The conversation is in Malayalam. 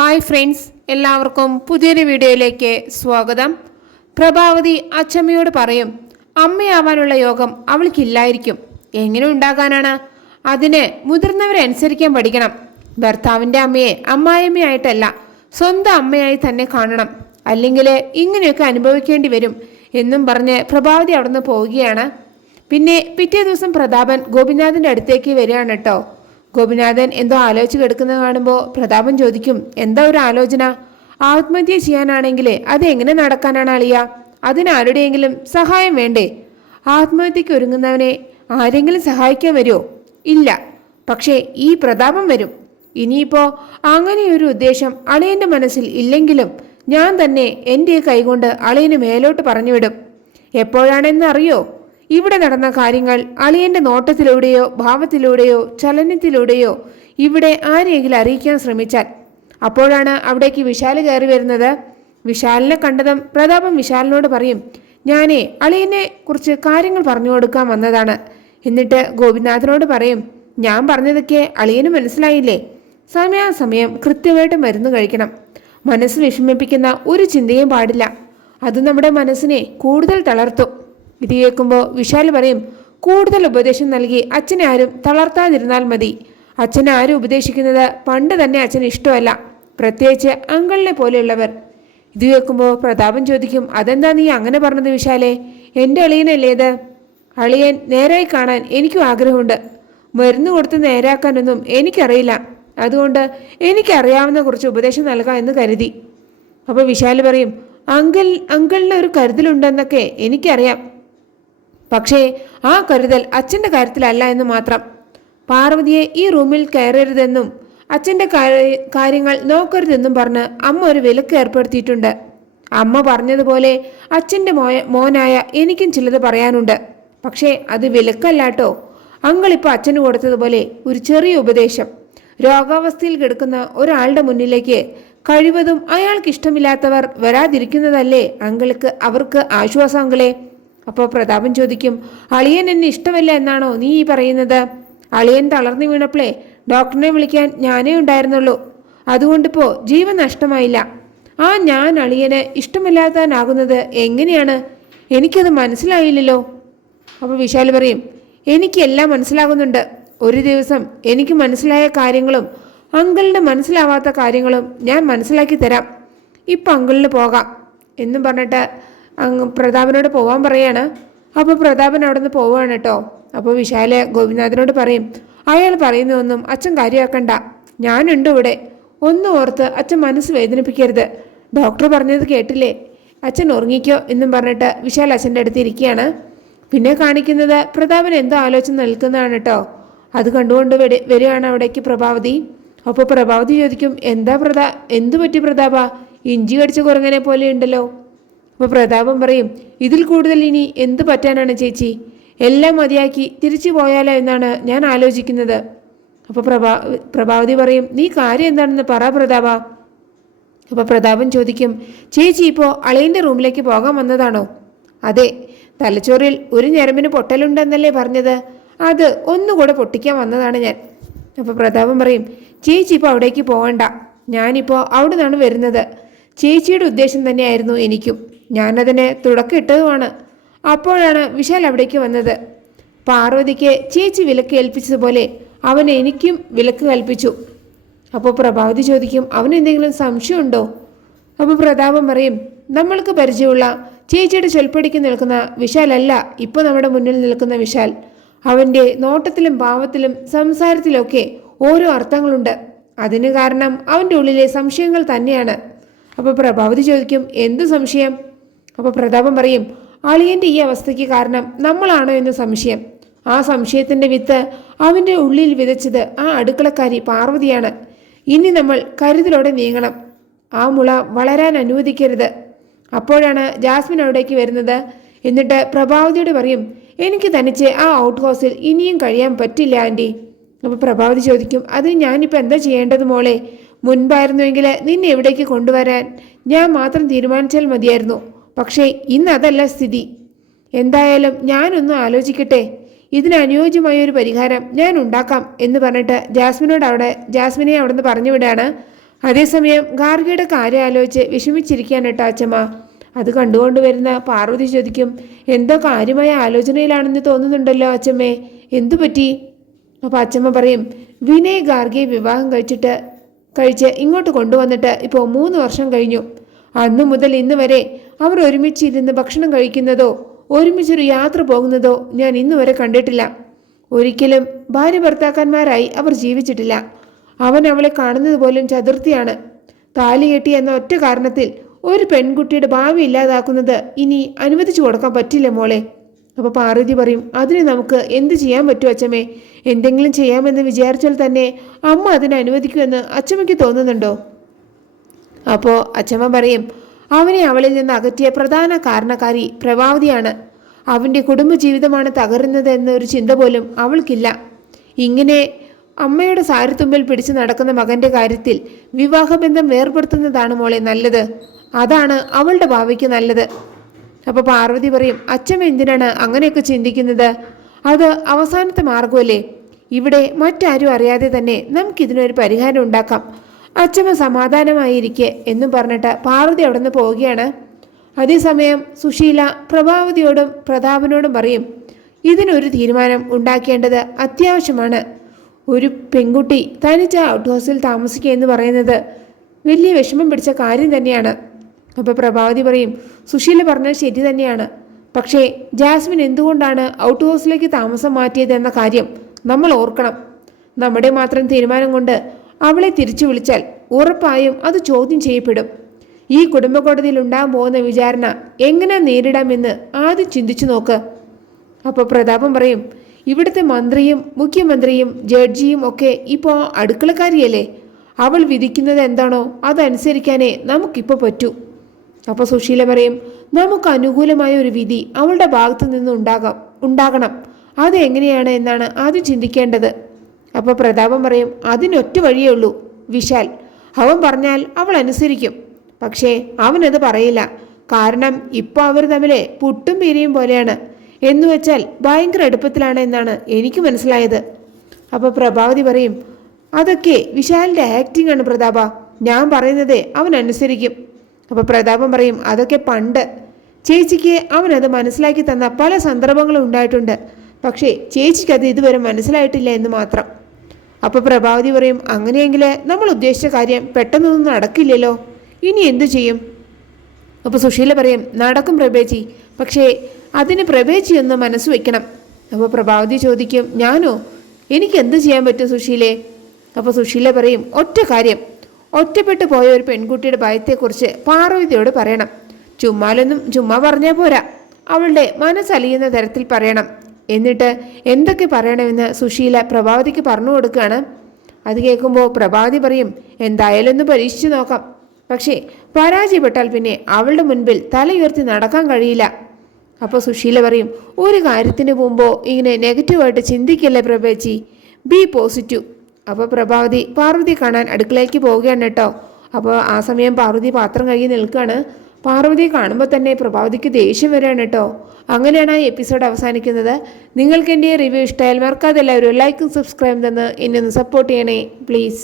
ഹായ് ഫ്രണ്ട്സ്, എല്ലാവർക്കും പുതിയൊരു വീഡിയോയിലേക്ക് സ്വാഗതം. പ്രഭാവതി അച്ചമ്മയോട് പറയും, അമ്മയാവാനുള്ള യോഗം അവൾക്കില്ലായിരിക്കും. എങ്ങനെ ഉണ്ടാകാനാണ്? അതിന് മുതിർന്നവരെ അനുസരിക്കാൻ പഠിക്കണം. ഭർത്താവിൻ്റെ അമ്മയെ അമ്മായിയമ്മയായിട്ടല്ല, സ്വന്തം അമ്മയായി തന്നെ കാണണം. അല്ലെങ്കിൽ ഇങ്ങനെയൊക്കെ അനുഭവിക്കേണ്ടി വരും എന്നും പറഞ്ഞ് പ്രഭാവതി അവിടുന്ന് പോവുകയാണ്. പിന്നെ പിറ്റേ ദിവസം പ്രതാപൻ ഗോപിനാഥിൻ്റെ അടുത്തേക്ക് വരികയാണ് കേട്ടോ. ഗോപിനാഥൻ എന്തോ ആലോചിച്ച് കിടക്കുന്നത് കാണുമ്പോൾ പ്രതാപൻ ചോദിക്കും, എന്താ ഒരു ആലോചന? ആത്മഹത്യ ചെയ്യാനാണെങ്കിൽ അത് എങ്ങനെ നടക്കാനാണ് അളിയ? അതിനാരുടെയെങ്കിലും സഹായം വേണ്ടേ? ആത്മഹത്യക്ക് ഒരുങ്ങുന്നവനെ ആരെങ്കിലും സഹായിക്കാൻ വരുമോ? ഇല്ല. പക്ഷേ ഈ പ്രതാപം വരും. ഇനിയിപ്പോൾ അങ്ങനെയൊരു ഉദ്ദേശം അളിയൻ്റെ മനസ്സിൽ ഇല്ലെങ്കിലും ഞാൻ തന്നെ എൻ്റെ കൈകൊണ്ട് അളിയന് മേലോട്ട് പറഞ്ഞുവിടും. എപ്പോഴാണെന്ന് അറിയോ? ഇവിടെ നടന്ന കാര്യങ്ങൾ അളിയന്റെ നോട്ടത്തിലൂടെയോ ഭാവത്തിലൂടെയോ ചലനത്തിലൂടെയോ ഇവിടെ ആരെയെങ്കിലും അറിയിക്കാൻ ശ്രമിച്ചാൽ അപ്പോഴാണ് അവിടേക്ക് വിശാല് കയറി വരുന്നത്. വിശാലിനെ കണ്ടതും പ്രതാപം വിശാലിനോട് പറയും, ഞാനേ അളിയനെ കുറിച്ച് കാര്യങ്ങൾ പറഞ്ഞു കൊടുക്കാൻ വന്നതാണ്. എന്നിട്ട് ഗോപിനാഥനോട് പറയും, ഞാൻ പറഞ്ഞതൊക്കെ അളിയന് മനസ്സിലായില്ലേ? സമയാസമയം കൃത്യമായിട്ട് മരുന്ന് കഴിക്കണം. മനസ്സ് വിഷമിപ്പിക്കുന്ന ഒരു ചിന്തയും പാടില്ല. അത് നമ്മുടെ മനസ്സിനെ കൂടുതൽ തളർത്തും. ഇത് കേൾക്കുമ്പോൾ വിശാൽ പറയും, കൂടുതൽ ഉപദേശം നൽകി അച്ഛനെ ആരും തളർത്താതിരുന്നാൽ മതി. അച്ഛനെ ആരും ഉപദേശിക്കുന്നത് പണ്ട് തന്നെ അച്ഛന് ഇഷ്ടമല്ല, പ്രത്യേകിച്ച് അങ്കിളിനെ പോലെയുള്ളവർ. ഇത് കേൾക്കുമ്പോൾ പ്രതാപൻ ചോദിക്കും, അതെന്താ നീ അങ്ങനെ പറഞ്ഞത് വിശാലെ? എൻ്റെ അളിയനല്ലേ ഇത്? അളിയൻ നേരായി കാണാൻ എനിക്കും ആഗ്രഹമുണ്ട്. മരുന്ന് കൊടുത്ത് നേരാക്കാനൊന്നും എനിക്കറിയില്ല. അതുകൊണ്ട് എനിക്കറിയാവുന്ന കുറച്ച് ഉപദേശം നൽകാം എന്ന് കരുതി. അപ്പോൾ വിശാൽ പറയും, അങ്കിളിന് ഒരു കരുതലുണ്ടെന്നൊക്കെ എനിക്കറിയാം. പക്ഷേ ആ കരുതൽ അച്ഛൻ്റെ കാര്യത്തിലല്ല എന്ന് മാത്രം. പാർവതിയെ ഈ റൂമിൽ കയറരുതെന്നും അച്ഛൻ്റെ കാര്യങ്ങൾ നോക്കരുതെന്നും പറഞ്ഞ് അമ്മ ഒരു വിലക്ക് ഏർപ്പെടുത്തിയിട്ടുണ്ട്. അമ്മ പറഞ്ഞതുപോലെ അച്ഛൻ്റെ മോനായ എനിക്കും ചിലത് പറയാനുണ്ട്. പക്ഷേ അത് വിലക്കല്ലാട്ടോ. അങ്ങളിപ്പോൾ അച്ഛന് കൊടുത്തതുപോലെ ഒരു ചെറിയ ഉപദേശം. രോഗാവസ്ഥയിൽ കിടക്കുന്ന ഒരാളുടെ മുന്നിലേക്ക് കഴിവതും അയാൾക്ക് ഇഷ്ടമില്ലാത്തവർ വരാതിരിക്കുന്നതല്ലേ അവർക്ക് ആശ്വാസം അങ്കിളെ? അപ്പോൾ പ്രതാപൻ ചോദിക്കും, അളിയൻ എന്നെ ഇഷ്ടമല്ല എന്നാണോ നീ ഈ പറയുന്നത്? അളിയൻ തളർന്നു വീണപ്പോഴേ ഡോക്ടറിനെ വിളിക്കാൻ ഞാനേ ഉണ്ടായിരുന്നുള്ളൂ. അതുകൊണ്ടിപ്പോൾ ജീവൻ നഷ്ടമായില്ല. ഞാൻ അളിയന് ഇഷ്ടമില്ലാത്തവനാകുന്നത് എങ്ങനെയാണ്? എനിക്കത് മനസ്സിലായില്ലല്ലോ. അപ്പോൾ വിശാൽ പറയും, എനിക്കെല്ലാം മനസ്സിലാകുന്നുണ്ട്. ഒരു ദിവസം എനിക്ക് മനസ്സിലായ കാര്യങ്ങളും അങ്കിളിന് മനസ്സിലാവാത്ത കാര്യങ്ങളും ഞാൻ മനസ്സിലാക്കി തരാം. ഇപ്പം അങ്കിളിന് പോകാം എന്നും പറഞ്ഞിട്ട് പ്രതാപനോട് പോവാൻ പറയാണ്. അപ്പോൾ പ്രതാപൻ അവിടെ നിന്ന് പോവുകയാണ് കേട്ടോ. അപ്പോൾ വിശാല് ഗോപിനാഥനോട് പറയും, അയാൾ പറയുന്നതൊന്നും അച്ഛൻ കാര്യമാക്കണ്ട. ഞാനുണ്ട് ഇവിടെ. ഒന്നും ഓർത്ത് അച്ഛൻ മനസ്സ് വേദനിപ്പിക്കരുത്. ഡോക്ടർ പറഞ്ഞത് കേട്ടില്ലേ? അച്ഛൻ ഉറങ്ങിക്കോ എന്നും പറഞ്ഞിട്ട് വിശാൽ അച്ഛൻ്റെ അടുത്ത് ഇരിക്കുകയാണ്. പിന്നെ കാണിക്കുന്നത് പ്രതാപൻ എന്തോ ആലോചന നിൽക്കുന്നതാണ് കേട്ടോ. അത് കണ്ടുകൊണ്ട് വരികയാണ് അവിടേക്ക് പ്രഭാവതി. അപ്പോൾ പ്രഭാവതി ചോദിക്കും, എന്തു പറ്റി പ്രതാപ? ഇഞ്ചി കടിച്ച കുരങ്ങനെ പോലെ ഉണ്ടല്ലോ. അപ്പോൾ പ്രതാപം പറയും, ഇതിൽ കൂടുതൽ ഇനി എന്ത് പറ്റാനാണ് ചേച്ചി? എല്ലാം മതിയാക്കി തിരിച്ചു പോയാലോ എന്നാണ് ഞാൻ ആലോചിക്കുന്നത്. അപ്പോൾ പ്രഭാവതി പറയും, നീ കാര്യം എന്താണെന്ന് പറ പ്രതാപ. അപ്പോൾ പ്രതാപൻ ചോദിക്കും, ചേച്ചി ഇപ്പോൾ അളിയൻ്റെ റൂമിലേക്ക് പോകാൻ വന്നതാണോ? അതെ, തലച്ചോറിൽ ഒരു ഞരമ്പിന് പൊട്ടലുണ്ടെന്നല്ലേ പറഞ്ഞത്? അത് ഒന്നുകൂടെ പൊട്ടിക്കാൻ വന്നതാണ് ഞാൻ. അപ്പോൾ പ്രതാപൻ പറയും, ചേച്ചി ഇപ്പോൾ അവിടേക്ക് പോകണ്ട. ഞാനിപ്പോൾ അവിടെ നിന്നാണ് വരുന്നത്. ചേച്ചിയുടെ ഉദ്ദേശം തന്നെയായിരുന്നു എനിക്കും. ഞാനതിന് തുടക്കം ഇട്ടതുമാണ്. അപ്പോഴാണ് വിശാൽ അവിടേക്ക് വന്നത്. പാർവതിക്ക് ചേച്ചി വിലക്ക് ഏൽപ്പിച്ചതുപോലെ അവൻ എനിക്കും വിലക്ക് കൽപ്പിച്ചു. അപ്പോൾ പ്രഭാവതി ചോദിക്കും, അവന് എന്തെങ്കിലും സംശയമുണ്ടോ? അപ്പോൾ പ്രതാപൻ പറയും, നമ്മൾക്ക് പരിചയമുള്ള ചേച്ചിയുടെ ചൊൽപ്പടിക്ക് നിൽക്കുന്ന വിശാലല്ല ഇപ്പോൾ നമ്മുടെ മുന്നിൽ നിൽക്കുന്ന വിശാൽ. അവൻ്റെ നോട്ടത്തിലും ഭാവത്തിലും സംസാരത്തിലൊക്കെ ഓരോ അർത്ഥങ്ങളുണ്ട്. അതിന് കാരണം അവൻ്റെ ഉള്ളിലെ സംശയങ്ങൾ തന്നെയാണ്. അപ്പോൾ പ്രഭാവതി ചോദിക്കും, എന്ത് സംശയം? അപ്പോൾ പ്രതാപൻ പറയും, അളിയൻ്റെ ഈ അവസ്ഥയ്ക്ക് കാരണം നമ്മളാണോ എന്ന് സംശയം. ആ സംശയത്തിൻ്റെ വിത്ത് അവൻ്റെ ഉള്ളിൽ വിതച്ചത് ആ അടുക്കളക്കാരി പാർവതിയാണ്. ഇനി നമ്മൾ കരുതലോടെ നീങ്ങണം. ആ മുള വളരാൻ അനുവദിക്കരുത്. അപ്പോഴാണ് ജാസ്മിൻ അവിടേക്ക് വരുന്നത്. എന്നിട്ട് പ്രഭാവതിയോട് പറയും, എനിക്ക് തനിച്ച് ആ ഔട്ട് ഹൗസിൽ ഇനിയും കഴിയാൻ പറ്റില്ല ആൻറ്റി. അപ്പോൾ പ്രഭാവതി ചോദിക്കും, അത് ഞാനിപ്പോൾ എന്താ ചെയ്യേണ്ടത് മോളെ? മുൻപായിരുന്നുവെങ്കിൽ നിന്നെ എവിടേക്ക് കൊണ്ടുവരാൻ ഞാൻ മാത്രം തീരുമാനിച്ചാൽ മതിയായിരുന്നു. പക്ഷേ ഇന്ന് അതല്ല സ്ഥിതി. എന്തായാലും ഞാനൊന്നും ആലോചിക്കട്ടെ. ഇതിന് അനുയോജ്യമായൊരു പരിഹാരം ഞാൻ ഉണ്ടാക്കാം എന്ന് പറഞ്ഞിട്ട് ജാസ്മിനെ അവിടെ നിന്ന് പറഞ്ഞു വിടാണ്. അതേസമയം ഗാർഗയുടെ കാര്യം ആലോചിച്ച് വിഷമിച്ചിരിക്കാൻ കേട്ടോ അച്ചമ്മ. അത് കണ്ടുകൊണ്ട് വരുന്ന പാർവതി ചോദിക്കും, എന്തോ കാര്യമായ ആലോചനയിലാണെന്ന് തോന്നുന്നുണ്ടല്ലോ അച്ചമ്മേ, എന്തു പറ്റി? അപ്പോൾ അച്ചമ്മ പറയും, വിനയ് ഗാർഗയെ വിവാഹം കഴിച്ച് ഇങ്ങോട്ട് കൊണ്ടുവന്നിട്ട് ഇപ്പോൾ 3 വർഷം കഴിഞ്ഞു. അന്നു മുതൽ ഇന്ന് വരെ അവർ ഒരുമിച്ചിരുന്ന് ഭക്ഷണം കഴിക്കുന്നതോ ഒരുമിച്ചൊരു യാത്ര പോകുന്നതോ ഞാൻ ഇന്നു വരെ കണ്ടിട്ടില്ല. ഒരിക്കലും ഭാര്യ ഭർത്താക്കന്മാരായി അവർ ജീവിച്ചിട്ടില്ല. അവൻ അവളെ കാണുന്നത് പോലും ചതുർത്ഥിയാണ്. താലി കെട്ടി എന്ന ഒറ്റ കാരണത്തിൽ ഒരു പെൺകുട്ടിയുടെ ഭാവി ഇല്ലാതാക്കുന്നത് ഇനി അനുവദിച്ചു കൊടുക്കാൻ പറ്റില്ല മോളെ. അപ്പോൾ പാർവതി പറയും, അതിന് നമുക്ക് എന്ത് ചെയ്യാൻ പറ്റും അച്ചമ്മേ? എന്തെങ്കിലും ചെയ്യാമെന്ന് വിചാരിച്ചാൽ തന്നെ അമ്മ അതിനെ അനുവദിക്കുമെന്ന് അച്ചമ്മയ്ക്ക് തോന്നുന്നുണ്ടോ? അപ്പോൾ അച്ചമ്മ പറയും, അവനെ അവളിൽ നിന്ന് അകറ്റിയ പ്രധാന കാരണക്കാരി പ്രഭാവതിയാണ്. അവൻ്റെ കുടുംബജീവിതമാണ് തകരുന്നത് എന്നൊരു ചിന്ത പോലും അവൾക്കില്ല. ഇങ്ങനെ അമ്മയുടെ സാരത്തുമ്പിൽ പിടിച്ചു നടക്കുന്ന മകൻ്റെ കാര്യത്തിൽ വിവാഹബന്ധം വേർപെടുത്തുന്നതാണ് മോളെ നല്ലത്. അതാണ് അവളുടെ ഭാവിക്ക് നല്ലത്. അപ്പോൾ പാർവതി പറയും, അച്ഛമ്മ എന്തിനാണ് അങ്ങനെയൊക്കെ ചിന്തിക്കുന്നത്? അത് അവസാനത്തെ മാർഗമല്ലേ? ഇവിടെ മറ്റാരും അറിയാതെ തന്നെ നമുക്കിതിനൊരു പരിഹാരം ഉണ്ടാക്കാം. അച്ഛമ്മ സമാധാനമായിരിക്കെ എന്നും പറഞ്ഞിട്ട് പാർവതി അവിടെ നിന്ന് പോവുകയാണ്. അതേസമയം സുശീല പ്രഭാവതിയോടും പ്രതാപനോടും പറയും, ഇതിനൊരു തീരുമാനം ഉണ്ടാക്കേണ്ടത് അത്യാവശ്യമാണ്. ഒരു പെൺകുട്ടി തനിച്ച് ഔട്ട് ഹൗസിൽ താമസിക്കുക എന്ന് പറയുന്നത് വലിയ വിഷമം പിടിച്ച കാര്യം തന്നെയാണ്. അപ്പോൾ പ്രഭാവതി പറയും, സുശീല പറഞ്ഞത് ശരി തന്നെയാണ്. പക്ഷേ ജാസ്മിൻ എന്തുകൊണ്ടാണ് ഔട്ട് ഹൗസിലേക്ക് താമസം മാറ്റിയതെന്ന കാര്യം നമ്മൾ ഓർക്കണം. നമ്മുടെ മാത്രം തീരുമാനം കൊണ്ട് അവളെ തിരിച്ചു വിളിച്ചാൽ ഉറപ്പായും അത് ചോദ്യം ചെയ്യപ്പെടും. ഈ കുടുംബ കോടതിയിൽ ഉണ്ടാകാൻ പോകുന്ന വിചാരണ എങ്ങനെ നേരിടാമെന്ന് ആദ്യം ചിന്തിച്ചു നോക്ക്. അപ്പോൾ പ്രതാപം പറയും, ഇവിടുത്തെ മന്ത്രിയും മുഖ്യമന്ത്രിയും ജഡ്ജിയും ഒക്കെ ഇപ്പോൾ അടുക്കളക്കാരിയല്ലേ? അവൾ വിധിക്കുന്നത് എന്താണോ അതനുസരിക്കാനേ നമുക്കിപ്പോൾ പറ്റൂ. അപ്പോൾ സുശീല പറയും, നമുക്ക് അനുകൂലമായ ഒരു വിധി അവളുടെ ഭാഗത്തു നിന്ന് ഉണ്ടാകണം. അതെങ്ങനെയാണ് എന്നാണ് ആദ്യം ചിന്തിക്കേണ്ടത്. അപ്പോൾ പ്രതാപം പറയും, അതിനൊറ്റ വഴിയേ ഉള്ളൂ വിശാൽ. അവൻ പറഞ്ഞാൽ അവൾ അനുസരിക്കും. പക്ഷേ അവനത് പറയില്ല. കാരണം ഇപ്പോൾ അവർ തമ്മിൽ പുട്ടും പീരിയും പോലെയാണ്. എന്ന് വെച്ചാൽ ഭയങ്കര അടുപ്പത്തിലാണ് എന്നാണ് എനിക്ക് മനസ്സിലായത്. അപ്പോൾ പ്രഭാവതി പറയും, അതൊക്കെ വിശാലിൻ്റെ ആക്ടിംഗ് ആണ് പ്രതാപ. ഞാൻ പറയുന്നത് അവൻ അനുസരിക്കും. അപ്പോൾ പ്രതാപം പറയും, അതൊക്കെ പണ്ട് ചേച്ചിക്ക് അവനത് മനസ്സിലാക്കി തന്ന പല സന്ദർഭങ്ങളും ഉണ്ടായിട്ടുണ്ട്. പക്ഷേ ചേച്ചിക്കത് ഇതുവരെ മനസ്സിലായിട്ടില്ല എന്ന് മാത്രം. അപ്പോൾ പ്രഭാവതി പറയും, അങ്ങനെയെങ്കിൽ നമ്മൾ ഉദ്ദേശിച്ച കാര്യം പെട്ടെന്നൊന്നും നടക്കില്ലല്ലോ, ഇനി എന്തു ചെയ്യും? അപ്പോൾ സുശീല പറയും, നടക്കും പ്രഭേച്ചി, പക്ഷേ അതിന് പ്രഭേച്ചി ഒന്ന് മനസ്സ് വയ്ക്കണം. അപ്പോൾ പ്രഭാവതി ചോദിക്കും, ഞാനോ? എനിക്ക് എന്ത് ചെയ്യാൻ പറ്റും സുശീലേ? അപ്പോൾ സുശീല പറയും, ഒറ്റ കാര്യം, ഒറ്റപ്പെട്ടു പോയ ഒരു പെൺകുട്ടിയുടെ ഭയത്തെക്കുറിച്ച് പാർവതിയോട് പറയണം. ചുമ്മാ പറഞ്ഞാൽ പോരാ, അവളുടെ മനസ്സലിയുന്ന തരത്തിൽ പറയണം. എന്നിട്ട് എന്തൊക്കെ പറയണമെന്ന് സുശീല പ്രഭാവതിക്ക് പറഞ്ഞു കൊടുക്കുകയാണ്. അത് കേൾക്കുമ്പോൾ പ്രഭാവതി പറയും, എന്തായാലും ഒന്ന് പരീക്ഷിച്ചു നോക്കാം. പക്ഷേ പരാജയപ്പെട്ടാൽ പിന്നെ അവളുടെ മുൻപിൽ തലയുയർത്തി നടക്കാൻ കഴിയില്ല. അപ്പോൾ സുശീല പറയും, ഒരു കാര്യത്തിന് പോകുമ്പോൾ ഇങ്ങനെ നെഗറ്റീവായിട്ട് ചിന്തിക്കല്ലേ പ്രഭേച്ചി, ബി പോസിറ്റീവ്. അപ്പോൾ പ്രഭാവതി പാർവതി കാണാൻ അടുക്കളയ്ക്ക് പോവുകയാണ് കേട്ടോ. അപ്പോൾ ആ സമയം പാർവതി പാത്രം കഴുകി നിൽക്കുകയാണ്. പാർവതിയെ കാണുമ്പോൾ തന്നെ പ്രഭാവതിക്ക് ദേഷ്യം വരികയാണ് കേട്ടോ. അങ്ങനെയാണ് ആ എപ്പിസോഡ് അവസാനിക്കുന്നത്. നിങ്ങൾക്ക് എൻ്റെ റിവ്യൂ ഇഷ്ടമായാൽ മറക്കാതെ എല്ലാവരും ലൈക്കും സബ്സ്ക്രൈബ് തന്ന് എന്നെ ഒന്ന് സപ്പോർട്ട് ചെയ്യണേ പ്ലീസ്.